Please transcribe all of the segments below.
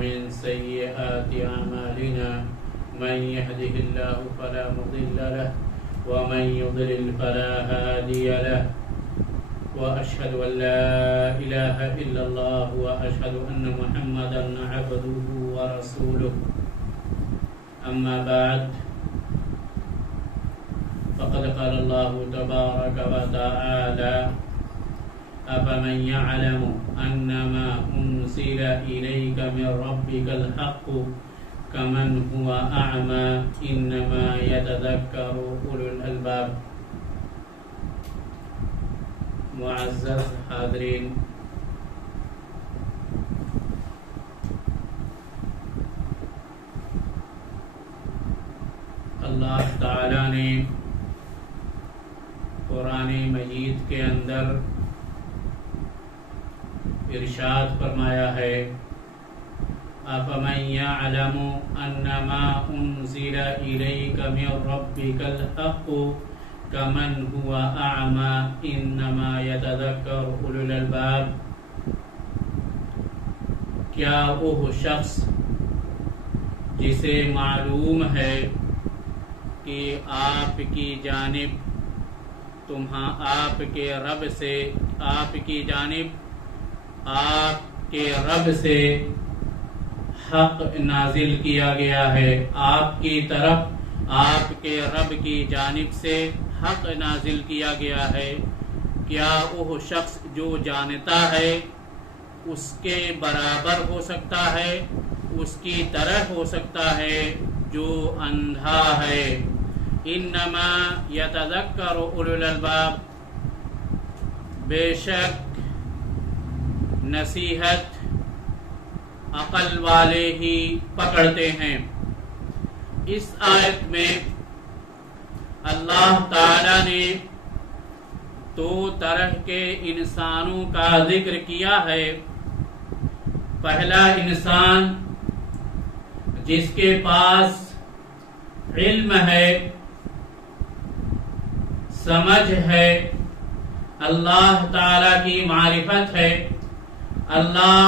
ومن سيئات أعمالنا من يهده الله فلا مضل له ومن يضلل فلا هادي له وأشهد أن لا إله إلا الله وأشهد أن محمدا عبده ورسوله أما بعد فقد قال الله تبارك وتعالى أفمن يعلم أنما أنزل إليك من ربك الحق كمن هو أعمى إنما يتذكر أولو الألباب. معزز حاضرین، اللہ تعالی نے قرآن مجید کے اندر ارشاد فرمایا ہے أَفَمَنْ يَعْلَمُ أَنَّمَا أُنزِلَ إِلَيْكَ مِنْ رَبِّكَ الْحَقُّ كَمَنْ هُوَ أَعْمَى إِنَّمَا يَتَذَكَّرُ أُولُو الْأَلْبَابِ. کیا وہ شخص جسے معلوم ہے کہ آپ کی جانب آپ کے رب سے حق نازل کیا گیا ہے، آپ کی طرف آپ کے رب کی جانب سے حق نازل کیا گیا ہے، کیا وہ شخص جو جانتا ہے اس کے برابر ہو سکتا ہے، اس کی طرح ہو سکتا ہے جو اندھا ہے؟ انما یتذکر اولو الالباب، بے شک نصیحت عقل والے ہی پکڑتے ہیں. اس آیت میں اللہ تعالی نے دو طرح کے انسانوں کا ذکر کیا ہے. پہلا انسان جس کے پاس علم ہے، سمجھ ہے، اللہ تعالی کی معرفت ہے، اللہ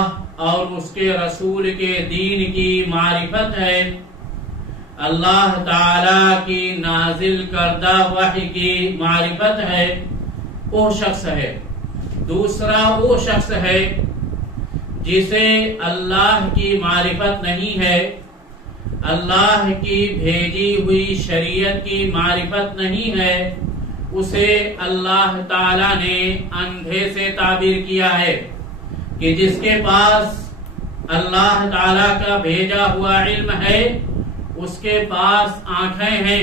اور اس کے رسول کے دین کی معرفت ہے، اللہ تعالی کی نازل کردہ وحی کی معرفت ہے، وہ شخص ہے. دوسرا وہ شخص ہے جسے اللہ کی معرفت نہیں ہے، اللہ کی بھیجی ہوئی شریعت کی معرفت نہیں ہے، اسے اللہ تعالی نے اندھے سے تعبیر کیا ہے کہ جس کے پاس اللہ تعالی کا بھیجا ہوا علم ہے اس کے پاس آنکھیں ہیں،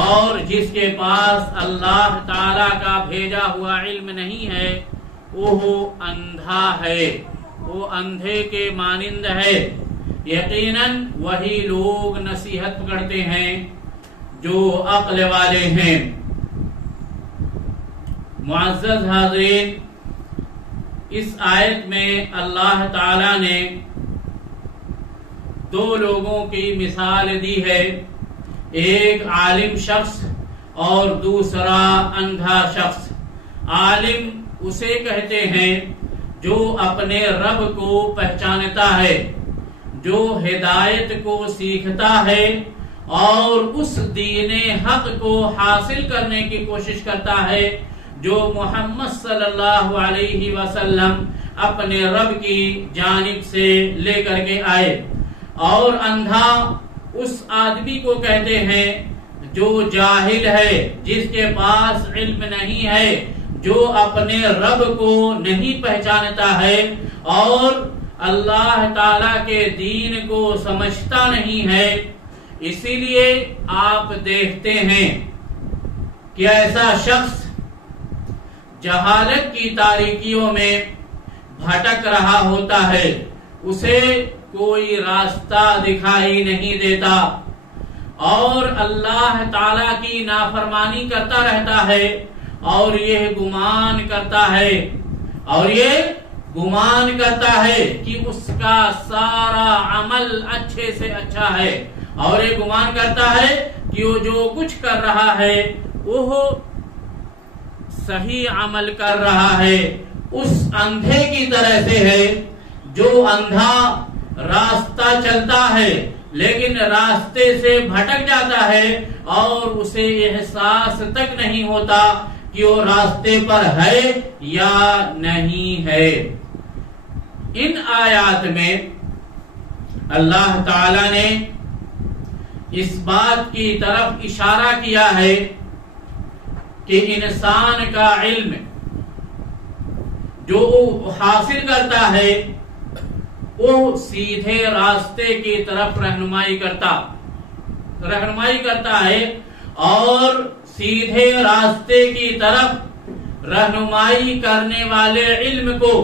اور جس کے پاس اللہ تعالی کا بھیجا ہوا علم نہیں ہے وہ اندھا ہے، وہ اندھے کے مانند ہے. یقیناً وہی لوگ نصیحت پکڑتے ہیں جو عقل والے ہیں. معزز حاضرین، اس آیت میں اللہ تعالی نے دو لوگوں کی مثال دی ہے، ایک عالم شخص اور دوسرا اندھا شخص. عالم اسے کہتے ہیں جو اپنے رب کو پہچانتا ہے، جو ہدایت کو سیکھتا ہے اور اس دین حق کو حاصل کرنے کی کوشش کرتا ہے جو محمد صلی اللہ علیہ وسلم اپنے رب کی جانب سے لے کر کے آئے. اور اندھا اس آدمی کو کہتے ہیں جو جاہل ہے، جس کے پاس علم نہیں ہے، جو اپنے رب کو نہیں پہچانتا ہے اور اللہ تعالی کے دین کو سمجھتا نہیں ہے. اسی لیے آپ دیکھتے ہیں کہ ایسا شخص جہالت کی تاریکیوں میں بھٹک رہا ہوتا ہے، اسے کوئی راستہ دکھائی نہیں دیتا اور اللہ تعالی کی نافرمانی کرتا رہتا ہے، اور یہ گمان کرتا ہے کہ اس کا سارا عمل اچھے سے اچھا ہے، اور یہ گمان کرتا ہے کہ وہ جو کچھ کر رہا ہے وہ صحیح عمل کر رہا ہے. اس اندھے کی طرح سے ہے جو اندھا راستہ چلتا ہے لیکن راستے سے بھٹک جاتا ہے اور اسے احساس تک نہیں ہوتا کہ وہ راستے پر ہے یا نہیں ہے۔ ان آیات میں اللہ تعالی نے اس بات کی طرف اشارہ کیا ہے کہ انسان کا علم جو وہ حاصل کرتا ہے وہ سیدھے راستے کی طرف رہنمائی کرتا ہے اور سیدھے راستے کی طرف رہنمائی کرنے والے علم کو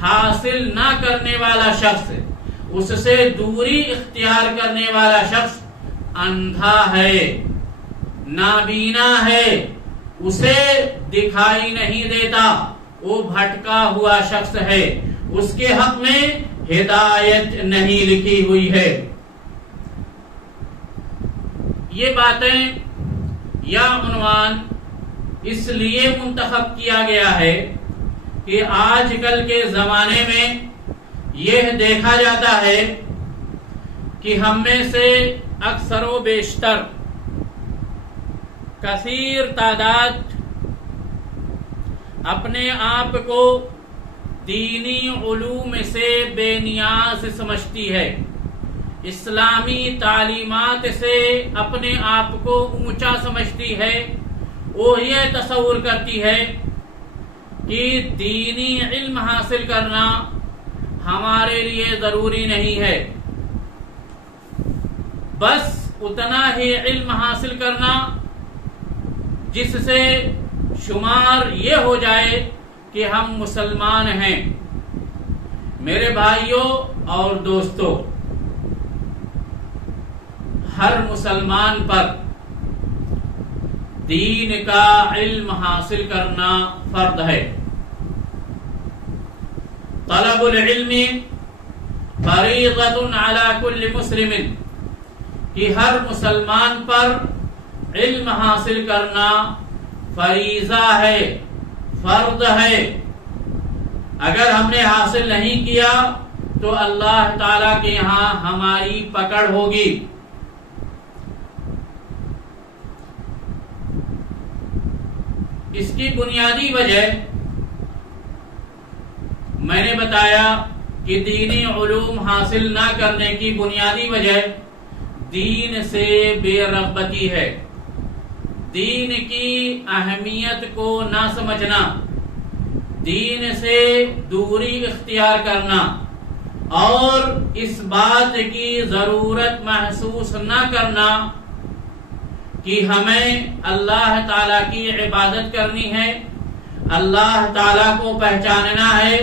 حاصل نہ کرنے والا شخص، اس سے دوری اختیار کرنے والا شخص اندھا ہے، نابینا ہے، اسے دکھائی نہیں دیتا، وہ بھٹکا ہوا شخص ہے، اس کے حق میں ہدایت نہیں لکھی ہوئی ہے۔ یہ باتیں یا عنوان اس لیے منتخب کیا گیا ہے کہ آج کل کے زمانے میں یہ دیکھا جاتا ہے کہ ہم میں سے اکثر و بیشتر کثیر تعداد اپنے آپ کو دینی علوم سے بے نیاز سمجھتی ہے، اسلامی تعلیمات سے اپنے آپ کو اونچا سمجھتی ہے، وہ یہ تصور کرتی ہے کہ دینی علم حاصل کرنا ہمارے لیے ضروری نہیں ہے، بس اتنا ہی علم حاصل کرنا جس سے شمار یہ ہو جائے کہ ہم مسلمان ہیں۔ میرے بھائیوں اور دوستوں، ہر مسلمان پر دین کا علم حاصل کرنا فرض ہے۔ طلب العلم فریضۃ علی کل مسلم، کہ ہر مسلمان پر علم حاصل کرنا فریضہ ہے، فرض ہے۔ اگر ہم نے حاصل نہیں کیا تو اللہ تعالی کے یہاں ہماری پکڑ ہوگی۔ اس کی بنیادی وجہ میں نے بتایا کہ دینی علوم حاصل نہ کرنے کی بنیادی وجہ دین سے بے رغبتی ہے، دین کی اہمیت کو نہ سمجھنا، دین سے دوری اختیار کرنا اور اس بات کی ضرورت محسوس نہ کرنا کہ ہمیں اللہ تعالی کی عبادت کرنی ہے، اللہ تعالی کو پہچاننا ہے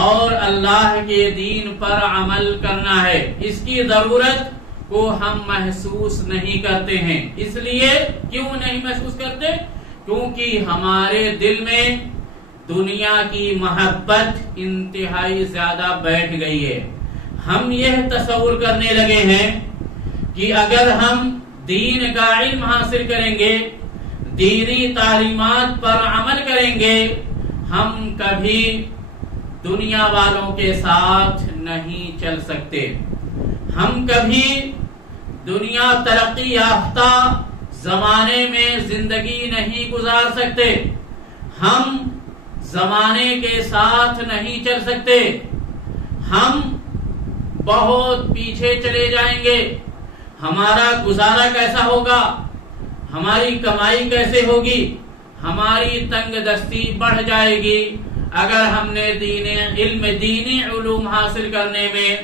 اور اللہ کے دین پر عمل کرنا ہے۔ اس کی ضرورت کو ہم محسوس نہیں کرتے ہیں۔ اس لیے کیوں نہیں محسوس کرتے؟ کیونکہ ہمارے دل میں دنیا کی محبت انتہائی زیادہ بیٹھ گئی ہے۔ ہم یہ تصور کرنے لگے ہیں کہ اگر ہم دین کا علم حاصل کریں گے، دینی تعلیمات پر عمل کریں گے، ہم کبھی دنیا والوں کے ساتھ نہیں چل سکتے، ہم کبھی دنیا ترقی یافتہ زمانے میں زندگی نہیں گزار سکتے، ہم زمانے کے ساتھ نہیں چل سکتے، ہم بہت پیچھے چلے جائیں گے۔ ہمارا گزارا کیسا ہوگا؟ ہماری کمائی کیسے ہوگی؟ ہماری تنگ دستی بڑھ جائے گی اگر ہم نے دینی علوم حاصل کرنے میں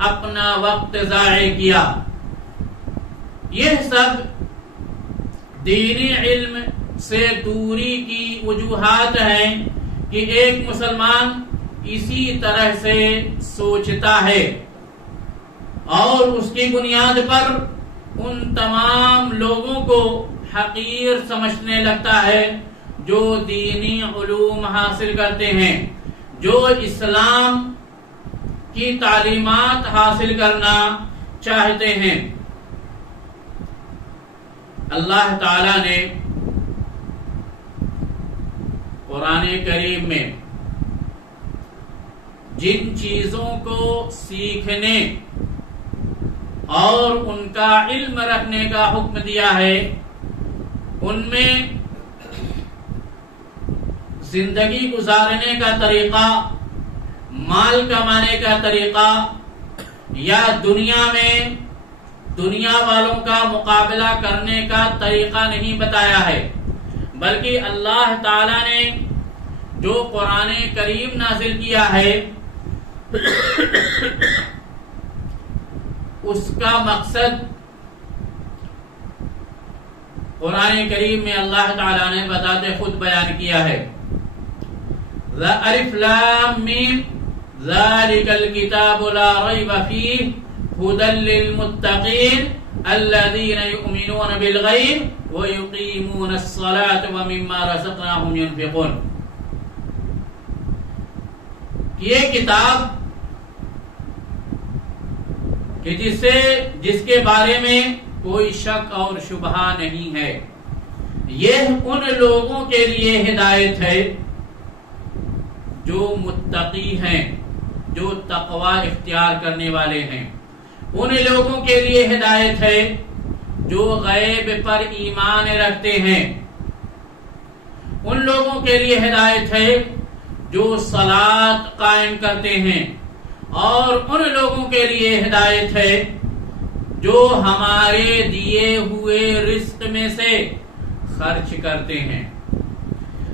اپنا وقت ضائع کیا۔ یہ سب دینی علم سے دوری کی وجوہات ہیں کہ ایک مسلمان اسی طرح سے سوچتا ہے اور اس کی بنیاد پر ان تمام لوگوں کو حقیر سمجھنے لگتا ہے جو دینی علوم حاصل کرتے ہیں، جو اسلام کی تعلیمات حاصل کرنا چاہتے ہیں۔ اللہ تعالی نے قرآن کریم میں جن چیزوں کو سیکھنے اور ان کا علم رکھنے کا حکم دیا ہے ان میں زندگی گزارنے کا طریقہ، مال کمانے کا طریقہ یا دنیا میں دنیا والوں کا مقابلہ کرنے کا طریقہ نہیں بتایا ہے، بلکہ اللہ تعالی نے جو قرآن کریم نازل کیا ہے اس کا مقصد قرآن کریم میں اللہ تعالی نے بتاتے خود بیان کیا ہے۔ الف لام میم ذالک الکتاب لا ریب فیہ ھدی للمتقین الذین یؤمنون بالغیب ویقیمون الصلاة ومما رزقناہم ینفقون۔ یہ کتاب کہ جس کے بارے میں کوئی شک اور شبہ نہیں ہے، یہ ان لوگوں کے لیے ہدایت ہے جو متقی ہیں، جو تقوی اختیار کرنے والے ہیں، ان لوگوں کے لیے ہدایت ہے جو غیب پر ایمان رکھتے ہیں، ان لوگوں کے لیے ہدایت ہے جو صلاۃ قائم کرتے ہیں، اور ان لوگوں کے لیے ہدایت ہے جو ہمارے دیے ہوئے رزق میں سے خرچ کرتے ہیں۔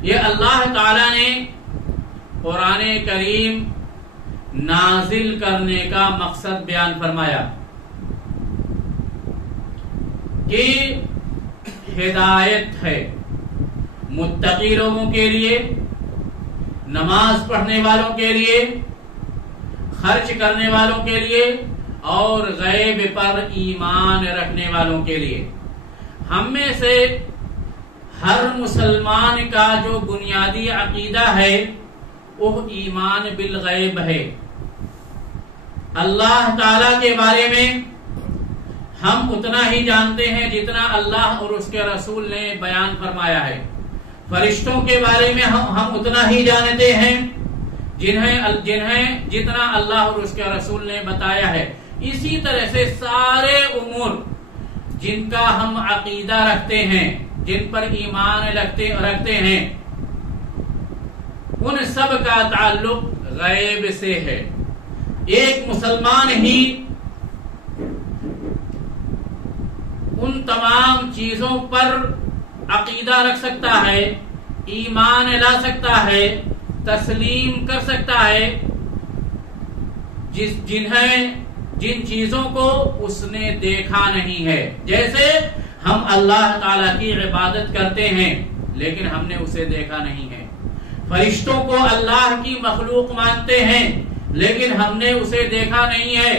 یہ اللہ تعالی نے قرآن کریم نازل کرنے کا مقصد بیان فرمایا کہ ہدایت ہے متقی لوگوں کے لیے، نماز پڑھنے والوں کے لیے، خرچ کرنے والوں کے لیے اور غیب پر ایمان رکھنے والوں کے لیے۔ ہم میں سے ہر مسلمان کا جو بنیادی عقیدہ ہے وہ ایمان بالغیب ہے۔ اللہ تعالی کے بارے میں ہم اتنا ہی جانتے ہیں جتنا اللہ اور اس کے رسول نے بیان فرمایا ہے۔ فرشتوں کے بارے میں ہم اتنا ہی جانتے ہیں جنہیں جتنا اللہ اور اس کے رسول نے بتایا ہے۔ اسی طرح سے سارے امور جن کا ہم عقیدہ رکھتے ہیں، جن پر ایمان رکھتے ہیں، ان سب کا تعلق غیب سے ہے۔ ایک مسلمان ہی ان تمام چیزوں پر عقیدہ رکھ سکتا ہے، ایمان لا سکتا ہے، تسلیم کر سکتا ہے جن چیزوں کو اس نے دیکھا نہیں ہے۔ جیسے ہم اللہ تعالی کی عبادت کرتے ہیں لیکن ہم نے اسے دیکھا نہیں ہے، فرشتوں کو اللہ کی مخلوق مانتے ہیں لیکن ہم نے اسے دیکھا نہیں ہے،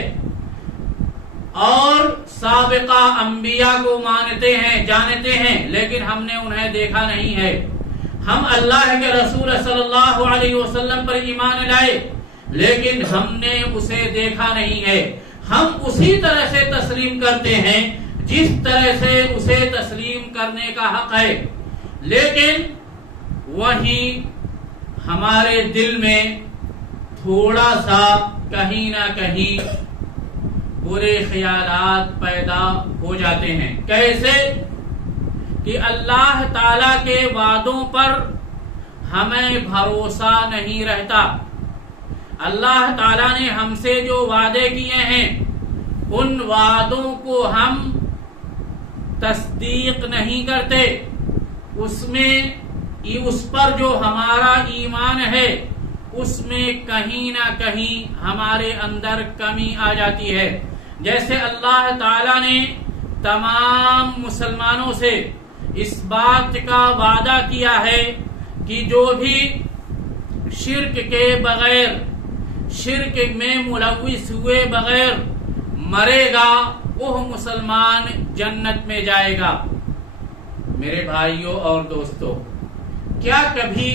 اور سابقہ انبیاء کو مانتے ہیں، جانتے ہیں لیکن ہم نے انہیں دیکھا نہیں ہے۔ ہم اللہ کے رسول صلی اللہ علیہ وسلم پر ایمان لائے لیکن ہم نے اسے دیکھا نہیں ہے۔ ہم اسی طرح سے تسلیم کرتے ہیں جس طرح سے اسے تسلیم کرنے کا حق ہے، لیکن وہیں ہمارے دل میں تھوڑا سا کہیں نہ کہیں برے خیالات پیدا ہو جاتے ہیں۔ کیسے کہ اللہ تعالی کے وعدوں پر ہمیں بھروسہ نہیں رہتا۔ اللہ تعالی نے ہم سے جو وعدے کیے ہیں ان وعدوں کو ہم تصدیق نہیں کرتے، اس پر جو ہمارا ایمان ہے اس میں کہیں نہ کہیں ہمارے اندر کمی آ جاتی ہے۔ جیسے اللہ تعالی نے تمام مسلمانوں سے اس بات کا وعدہ کیا ہے کہ جو بھی شرک کے بغیر، شرک میں ملوث ہوئے بغیر مرے گا وہ مسلمان جنت میں جائے گا۔ میرے بھائیوں اور دوستوں، کیا کبھی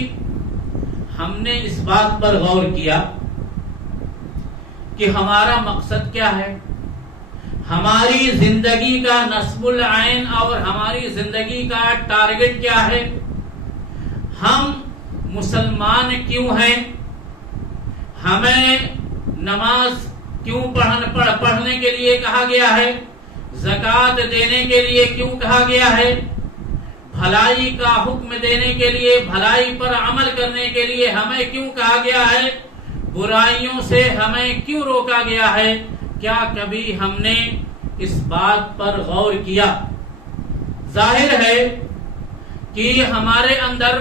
ہم نے اس بات پر غور کیا کہ ہمارا مقصد کیا ہے؟ ہماری زندگی کا نصب العین اور ہماری زندگی کا ٹارگٹ کیا ہے؟ ہم مسلمان کیوں ہیں؟ ہمیں نماز کیوں پڑھنے کے لیے کہا گیا ہے؟ زکوٰۃ دینے کے لیے کیوں کہا گیا ہے؟ بھلائی کا حکم دینے کے لیے، بھلائی پر عمل کرنے کے لیے ہمیں کیوں کہا گیا ہے؟ برائیوں سے ہمیں کیوں روکا گیا ہے؟ کیا کبھی ہم نے اس بات پر غور کیا؟ ظاہر ہے کہ ہمارے اندر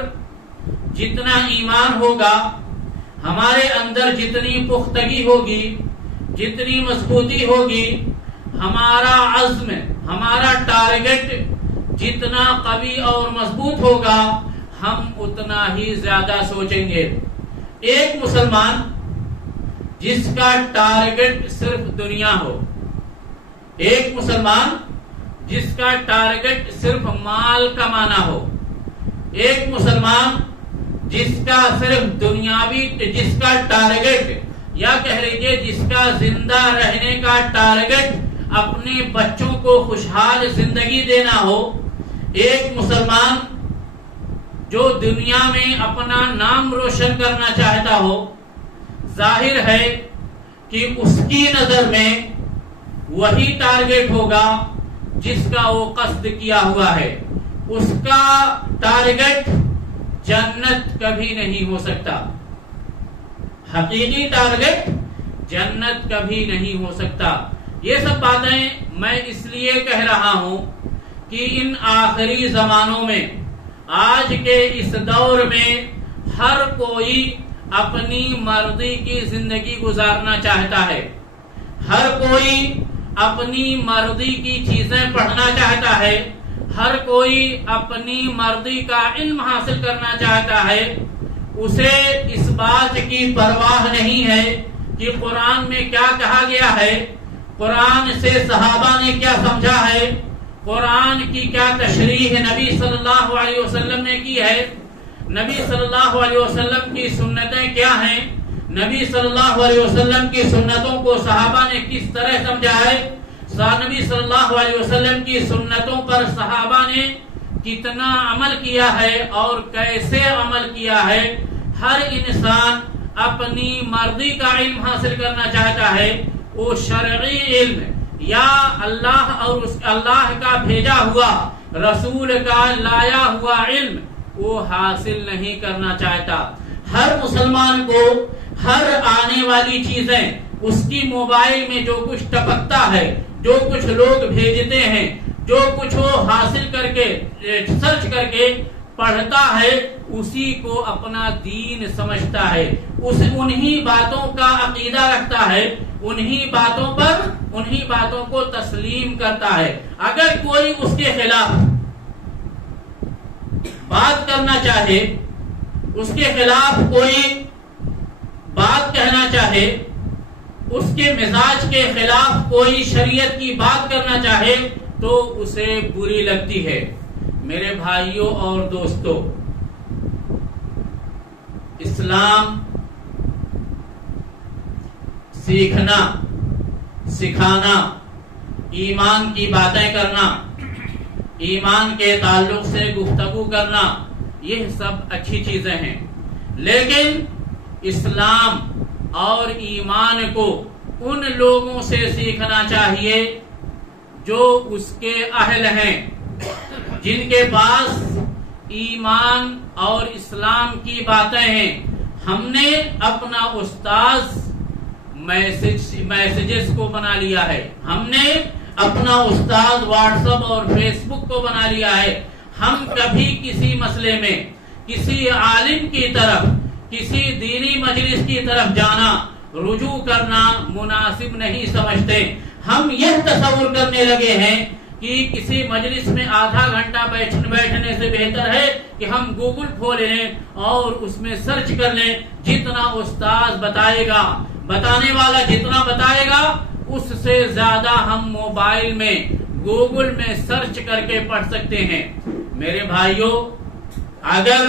جتنا ایمان ہوگا، ہمارے اندر جتنی پختگی ہوگی، جتنی مضبوطی ہوگی، ہمارا عزم، ہمارا ٹارگٹ جتنا قوی اور مضبوط ہوگا، ہم اتنا ہی زیادہ سوچیں گے۔ ایک مسلمان جس کا ٹارگٹ صرف دنیا ہو، ایک مسلمان جس کا ٹارگٹ صرف مال کمانا ہو، ایک مسلمان جس کا صرف دنیاوی، جس کا ٹارگٹ یا کہہ لیجیے جس کا زندہ رہنے کا ٹارگٹ اپنے بچوں کو خوشحال زندگی دینا ہو، ایک مسلمان جو دنیا میں اپنا نام روشن کرنا چاہتا ہو، ظاہر ہے کہ اس کی نظر میں وہی ٹارگٹ ہوگا جس کا وہ قصد کیا ہوا ہے۔ اس کا ٹارگٹ جنت کبھی نہیں ہو سکتا، حقیقی ٹارگٹ جنت کبھی نہیں ہو سکتا۔ یہ سب باتیں میں اس لیے کہہ رہا ہوں کہ ان آخری زمانوں میں، آج کے اس دور میں ہر کوئی اپنی مرضی کی زندگی گزارنا چاہتا ہے، ہر کوئی اپنی مرضی کی چیزیں پڑھنا چاہتا ہے، ہر کوئی اپنی مرضی کا علم حاصل کرنا چاہتا ہے۔ اسے اس بات کی پرواہ نہیں ہے کہ قرآن میں کیا کہا گیا ہے، قرآن سے صحابہ نے کیا سمجھا ہے، قرآن کی کیا تشریح نبی صلی اللہ علیہ وسلم نے کی ہے، نبی صلی اللہ علیہ وسلم کی سنتیں کیا ہیں، نبی صلی اللہ علیہ وسلم کی سنتوں کو صحابہ نے کس طرح سمجھا ہے، نبی صلی اللہ علیہ وسلم کی سنتوں پر صحابہ نے کتنا عمل کیا ہے اور کیسے عمل کیا ہے۔ ہر انسان اپنی مرضی کا علم حاصل کرنا چاہتا ہے، وہ شرعی علم یا اللہ اور اللہ کا بھیجا ہوا رسول کا لایا ہوا علم وہ حاصل نہیں کرنا چاہتا۔ ہر مسلمان کو ہر آنے والی چیزیں، اس کی موبائل میں جو کچھ ٹپکتا ہے، جو کچھ لوگ بھیجتے ہیں، جو کچھ وہ حاصل کر کے سرچ کر کے پڑھتا ہے، اسی کو اپنا دین سمجھتا ہے، انہی باتوں کا عقیدہ رکھتا ہے، انہی باتوں کو تسلیم کرتا ہے۔ اگر کوئی اس کے خلاف بات کرنا چاہے، اس کے خلاف کوئی بات کہنا چاہے، اس کے مزاج کے خلاف کوئی شریعت کی بات کرنا چاہے تو اسے بری لگتی ہے۔ میرے بھائیوں اور دوستوں، اسلام سیکھنا، سکھانا، ایمان کی باتیں کرنا، ایمان کے تعلق سے گفتگو کرنا، یہ سب اچھی چیزیں ہیں، لیکن اسلام اور ایمان کو ان لوگوں سے سیکھنا چاہیے جو اس کے اہل ہیں، جن کے پاس ایمان اور اسلام کی باتیں ہیں۔ ہم نے اپنا استاذ میسجز کو بنا لیا ہے، ہم نے اپنا استاذ واٹس ایپ اور فیس بک کو بنا لیا ہے۔ ہم کبھی کسی مسئلے میں کسی عالم کی طرف، کسی دینی مجلس کی طرف جانا، رجوع کرنا مناسب نہیں سمجھتے۔ ہم یہ تصور کرنے لگے ہیں کہ کسی مجلس میں آدھا گھنٹہ بیٹھنے سے بہتر ہے کہ ہم گوگل کھولیں لیں اور اس میں سرچ کر لیں، جتنا استاذ بتائے گا، بتانے والا جتنا بتائے گا، اس سے زیادہ ہم موبائل میں گوگل میں سرچ کر کے پڑھ سکتے ہیں۔ میرے بھائیوں، اگر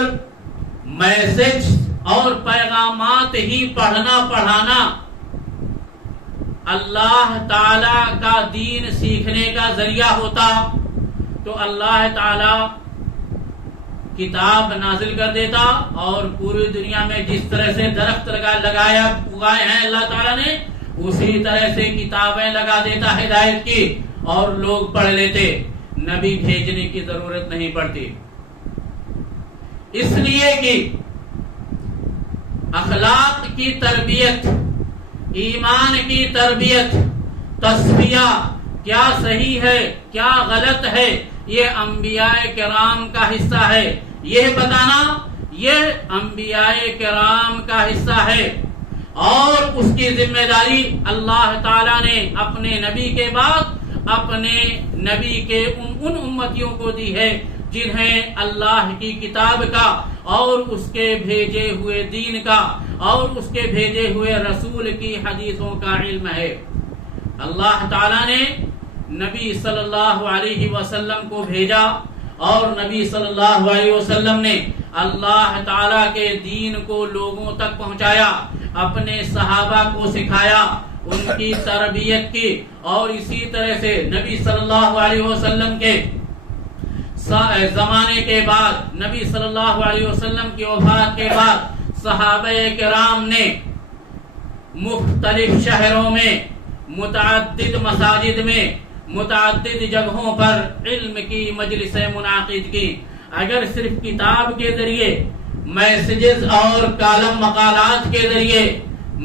میسج اور پیغامات ہی پڑھنا پڑھانا اللہ تعالی کا دین سیکھنے کا ذریعہ ہوتا تو اللہ تعالی کتاب نازل کر دیتا اور پوری دنیا میں جس طرح سے درخت اگائے ہیں اللہ تعالیٰ نے اسی طرح سے کتابیں لگا دیتا ہدایت کی اور لوگ پڑھ لیتے، نبی بھیجنے کی ضرورت نہیں پڑتی۔ اس لیے کہ اخلاق کی تربیت، ایمان کی تربیت، تصفیہ، کیا صحیح ہے کیا غلط ہے، یہ انبیاء کرام کا حصہ ہے۔ یہ بتانا یہ انبیاء کرام کا حصہ ہے، اور اس کی ذمہ داری اللہ تعالیٰ نے اپنے نبی کے بعد اپنے نبی کے ان امتیوں کو دی ہے جنہیں اللہ کی کتاب کا اور اس کے بھیجے ہوئے دین کا اور اس کے بھیجے ہوئے رسول کی حدیثوں کا علم ہے۔ اللہ تعالیٰ نے نبی صلی اللہ علیہ وسلم کو بھیجا اور نبی صلی اللہ علیہ وسلم نے اللہ تعالیٰ کے دین کو لوگوں تک پہنچایا، اپنے صحابہ کو سکھایا، ان کی تربیت کی، اور اسی طرح سے نبی صلی اللہ علیہ وسلم کے زمانے کے بعد، نبی صلی اللہ علیہ وسلم کی وفات کے بعد صحابہ کرام نے مختلف شہروں میں، متعدد مساجد میں، متعدد جگہوں پر علم کی مجلسیں منعقد کی۔ اگر صرف کتاب کے ذریعے، میسیجز اور کالم مقالات کے ذریعے،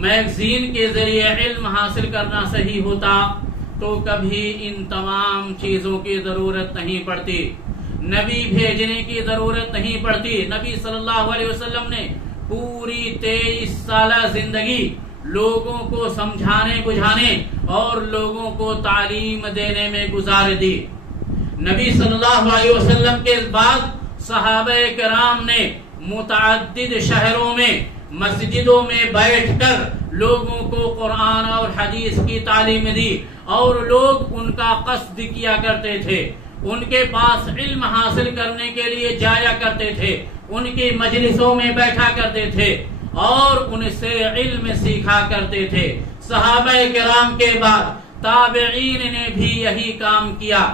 میگزین کے ذریعے علم حاصل کرنا صحیح ہوتا تو کبھی ان تمام چیزوں کی ضرورت نہیں پڑتی، نبی بھیجنے کی ضرورت نہیں پڑتی۔ نبی صلی اللہ علیہ وسلم نے پوری 23 سالہ زندگی لوگوں کو سمجھانے بجھانے اور لوگوں کو تعلیم دینے میں گزار دی۔ نبی صلی اللہ علیہ وسلم کے بعد صحابہ کرام نے متعدد شہروں میں، مسجدوں میں بیٹھ کر لوگوں کو قرآن اور حدیث کی تعلیم دی، اور لوگ ان کا قصد کیا کرتے تھے، ان کے پاس علم حاصل کرنے کے لیے جایا کرتے تھے، ان کی مجلسوں میں بیٹھا کرتے تھے اور ان سے علم سیکھا کرتے تھے۔ صحابہ کرام کے بعد تابعین نے بھی یہی کام کیا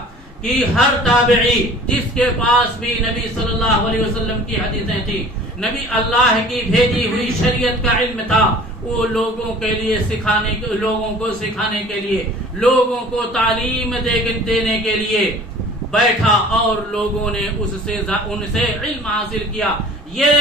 کہ ہر تابعی جس کے پاس بھی نبی صلی اللہ علیہ وسلم کی حدیثیں تھی، نبی اللہ کی بھیجی ہوئی شریعت کا علم تھا، وہ لوگوں کے لیے لوگوں کو سکھانے کے لیے، لوگوں کو تعلیم دینے کے لیے بیٹھا اور لوگوں نے ان سے علم حاصل کیا۔ یہ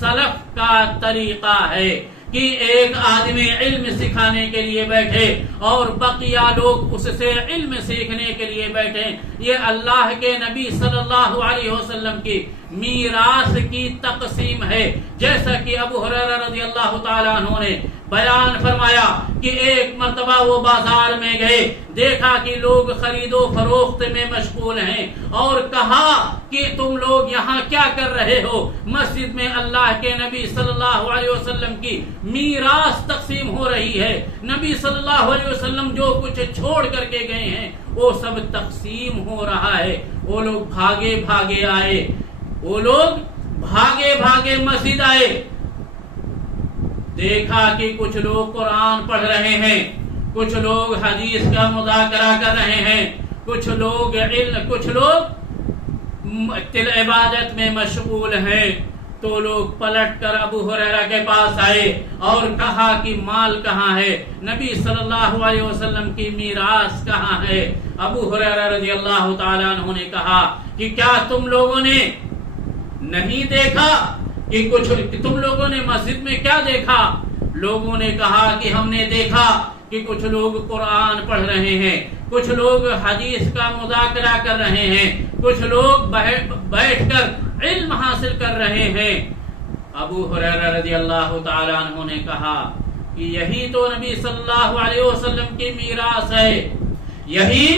سلف کا طریقہ ہے کہ ایک آدمی علم سکھانے کے لیے بیٹھے اور بقیہ لوگ اس سے علم سیکھنے کے لیے بیٹھے۔ یہ اللہ کے نبی صلی اللہ علیہ وسلم کی میراث کی تقسیم ہے، جیسا کہ ابو ہریرہ رضی اللہ تعالیٰ عنہ نے بیان فرمایا کہ ایک مرتبہ وہ بازار میں گئے، دیکھا کہ لوگ خرید و فروخت میں مشغول ہیں، اور کہا کہ تم لوگ یہاں کیا کر رہے ہو؟ مسجد میں اللہ کے نبی صلی اللہ علیہ وسلم کی میراث تقسیم ہو رہی ہے، نبی صلی اللہ علیہ وسلم جو کچھ چھوڑ کر کے گئے ہیں وہ سب تقسیم ہو رہا ہے۔ وہ لوگ بھاگے بھاگے آئے، وہ لوگ بھاگے بھاگے مسجد آئے، دیکھا کہ کچھ لوگ قرآن پڑھ رہے ہیں، کچھ لوگ حدیث کا مذاکرہ کر رہے ہیں، کچھ لوگ عبادت میں مشغول ہیں۔ تو لوگ پلٹ کر ابو ہریرہ کے پاس آئے اور کہا کہ مال کہاں ہے؟ نبی صلی اللہ علیہ وسلم کی میراث کہاں ہے؟ ابو ہریرہ رضی اللہ تعالیٰ عنہ نے کہا کہ کیا تم لوگوں نے نہیں دیکھا کہ تم لوگوں نے مسجد میں کیا دیکھا؟ لوگوں نے کہا کہ ہم نے دیکھا کہ کچھ لوگ قرآن پڑھ رہے ہیں، کچھ لوگ حدیث کا مذاکرہ کر رہے ہیں، کچھ لوگ بیٹھ کر علم حاصل کر رہے ہیں۔ ابو ہریرہ رضی اللہ تعالیٰ عنہ نے کہا کہ یہی تو نبی صلی اللہ علیہ وسلم کی میراث ہے، یہی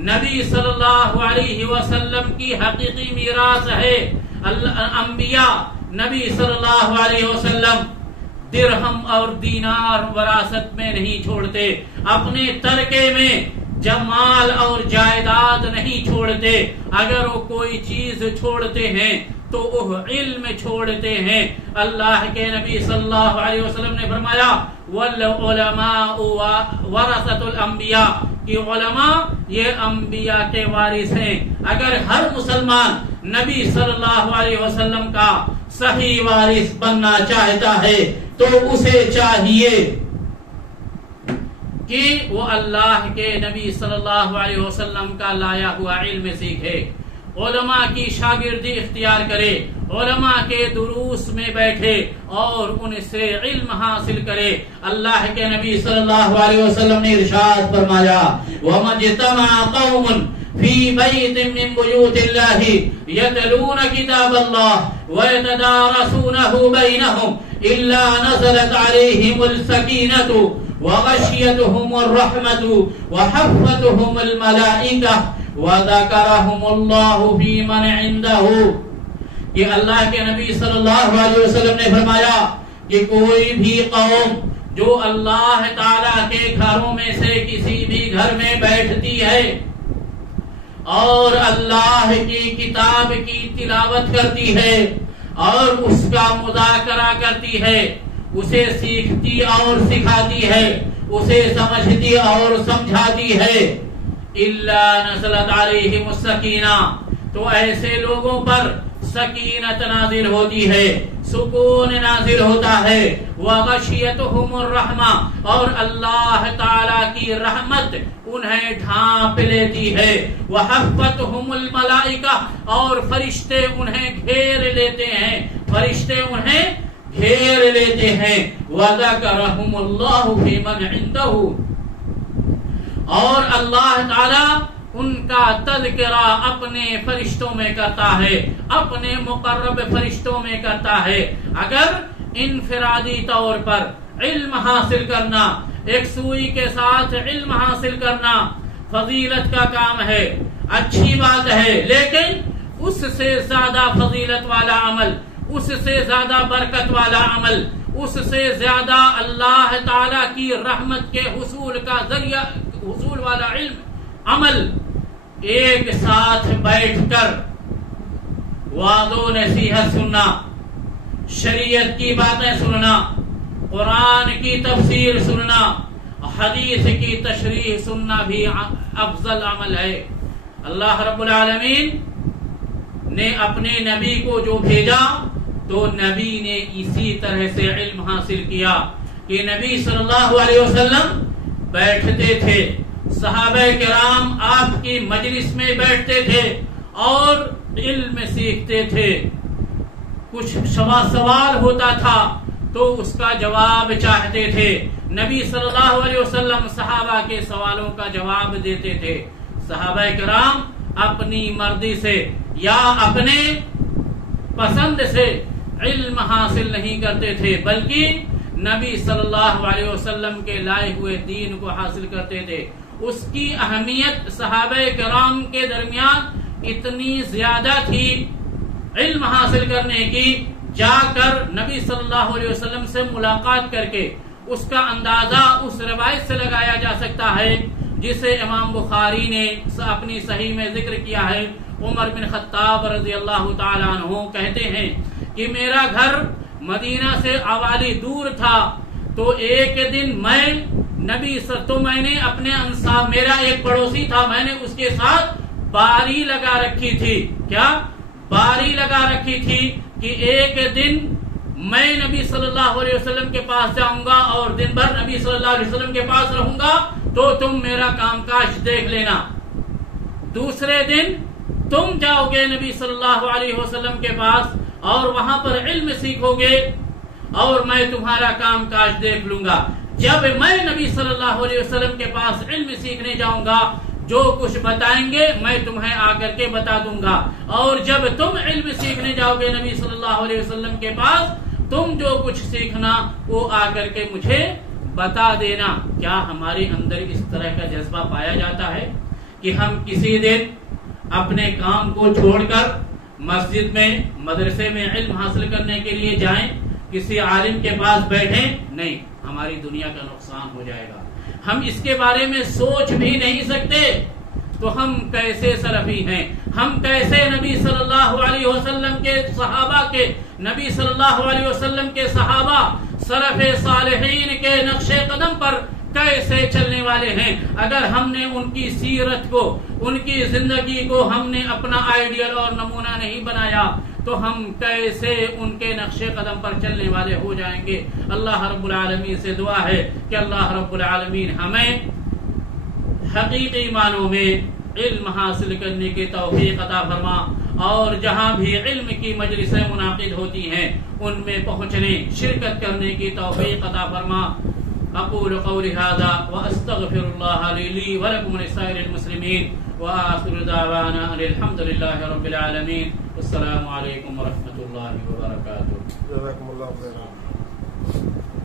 نبی صلی اللہ علیہ وسلم کی حقیقی میراث ہے۔ انبیاء نبی صلی اللہ علیہ وسلم درہم اور دینار وراثت میں نہیں چھوڑتے، اپنے ترکے میں جمال اور جائیداد نہیں چھوڑتے، اگر وہ کوئی چیز چھوڑتے ہیں تو وہ علم چھوڑتے ہیں۔ اللہ کے نبی صلی اللہ علیہ وسلم نے فرمایا والعلماء ورثۃ الانبیاء، کہ علماء یہ انبیاء کے وارث ہیں. اگر ہر مسلمان نبی صلی اللہ علیہ وسلم کا صحیح وارث بننا چاہتا ہے تو اسے چاہیے کہ وہ اللہ کے نبی صلی اللہ علیہ وسلم کا لایا ہوا علم سیکھے، علماء کی شاگردی اختیار کرے، علماء کے دروس میں بیٹھے اور ان سے علم حاصل کرے. اللہ کے نبی صلی اللہ علیہ وسلم نے ارشاد فرمایا وَمَجْتَمَعَ قَوْمٌ فِي بَيْتٍ مِّن بُيُوتِ اللَّهِ يَتْلُونَ كِتَابَ اللَّهِ وَيَتَدَارَسُونَهُ بَيْنَهُمْ إِلَّا نَزَلَتْ عَلَيْهِمُ السَّكِينَةُ وغشيتهم الرحمة وحفتهم الملائكة وذكرهم الله في من عنده. کہ اللہ کے نبی صلی اللہ علیہ وسلم نے فرمایا کہ کوئی بھی قوم جو اللہ تعالی کے گھروں میں سے کسی بھی گھر میں بیٹھتی ہے اور اللہ کی کتاب کی تلاوت کرتی ہے اور اس کا مذاکرہ کرتی ہے، اسے سیکھتی اور سکھاتی ہے، اسے سمجھتی اور سمجھاتی ہے، الا نزلت علیہم السکینہ، تو ایسے لوگوں پر سکینت نازل ہوتی ہے، سکون نازل ہوتا ہے، وغشیتہم الرحمہ، اور اللہ تعالی کی رحمت انہیں ڈھانپ لیتی ہے، وحفتہم الملائکہ، اور فرشتے انہیں گھیر لیتے ہیں، فرشتے انہیں گھیر لیتے ہیں، وَذَكَرَهُمُ اللَّهُ فِي مَنْ عِنْدَهُ، اور اللہ تعالی ان کا تذکرہ اپنے فرشتوں میں کرتا ہے، اپنے مقرب فرشتوں میں کرتا ہے. اگر انفرادی طور پر علم حاصل کرنا، ایک سوئی کے ساتھ علم حاصل کرنا فضیلت کا کام ہے، اچھی بات ہے، لیکن اس سے زیادہ فضیلت والا عمل، اس سے زیادہ برکت والا عمل، اس سے زیادہ اللہ تعالی کی رحمت کے حصول کا ذریعہ، حصول والا علم، عمل، ایک ساتھ بیٹھ کر وعظ و نصیحت سننا، شریعت کی باتیں سننا، قرآن کی تفسیر سننا، حدیث کی تشریح سننا بھی افضل عمل ہے. اللہ رب العالمین نے اپنے نبی کو جو بھیجا تو نبی نے اسی طرح سے علم حاصل کیا کہ نبی صلی اللہ علیہ وسلم بیٹھتے تھے، صحابہ کرام آپ کی مجلس میں بیٹھتے تھے اور علم سیکھتے تھے. کچھ سوال ہوتا تھا تو اس کا جواب چاہتے تھے، نبی صلی اللہ علیہ وسلم صحابہ کے سوالوں کا جواب دیتے تھے. صحابہ کرام اپنی مرضی سے یا اپنے پسند سے علم حاصل نہیں کرتے تھے، بلکہ نبی صلی اللہ علیہ وسلم کے لائے ہوئے دین کو حاصل کرتے تھے. اس کی اہمیت صحابہ کرام کے درمیان اتنی زیادہ تھی علم حاصل کرنے کی، جا کر نبی صلی اللہ علیہ وسلم سے ملاقات کر کے اس کا اندازہ اس روایت سے لگایا جا سکتا ہے جسے امام بخاری نے اپنی صحیح میں ذکر کیا ہے. عمر بن خطاب رضی اللہ تعالی عنہ کہتے ہیں کہ میرا گھر مدینہ سے حوالی دور تھا، تو ایک دن میں نے اپنے انصار، میرا ایک پڑوسی تھا، میں نے اس کے ساتھ باری لگا رکھی تھی. کیا باری لگا رکھی تھی کہ ایک دن میں نبی صلی اللہ علیہ وسلم کے پاس جاؤں گا اور دن بھر نبی صلی اللہ علیہ وسلم کے پاس رہوں گا، تو تم میرا کام کاج دیکھ لینا. دوسرے دن تم جاؤ گے نبی صلی اللہ علیہ وسلم کے پاس اور وہاں پر علم سیکھو گے اور میں تمہارا کام کاج دیکھ لوں گا. جب میں نبی صلی اللہ علیہ وسلم کے پاس علم سیکھنے جاؤں گا، جو کچھ بتائیں گے میں تمہیں آ کر کے بتا دوں گا، اور جب تم علم سیکھنے جاؤ گے نبی صلی اللہ علیہ وسلم کے پاس، تم جو کچھ سیکھنا وہ آ کر کے مجھے بتا دینا. کیا ہمارے اندر اس طرح کا جذبہ پایا جاتا ہے کہ ہم کسی دن اپنے کام کو چھوڑ کر مسجد میں، مدرسے میں علم حاصل کرنے کے لیے جائیں، کسی عالم کے پاس بیٹھیں؟ نہیں، ہماری دنیا کا نقصان ہو جائے گا. ہم اس کے بارے میں سوچ بھی نہیں سکتے. تو ہم کیسے سلفی ہیں، ہم کیسے نبی صلی اللہ علیہ وسلم کے صحابہ کے، نبی صلی اللہ علیہ وسلم کے صحابہ سلف صالحین کے نقش قدم پر کیسے چلنے والے ہیں. اگر ہم نے ان کی سیرت کو، ان کی زندگی کو ہم نے اپنا آئیڈیل اور نمونہ نہیں بنایا تو ہم کیسے ان کے نقش قدم پر چلنے والے ہو جائیں گے. اللہ رب العالمین سے دعا ہے کہ اللہ رب العالمین ہمیں حقیقی معنوں میں علم حاصل کرنے کی توفیق عطا فرما، اور جہاں بھی علم کی مجلسیں منعقد ہوتی ہیں ان میں پہنچنے، شرکت کرنے کی توفیق عطا فرما. اقول قولی هذا واستغفر الله لي ولكم ولسائر المسلمين واخر دعوانا ان الحمد لله رب العالمين. والسلام عليكم ورحمة الله وبركاته. جزاكم الله خيرا.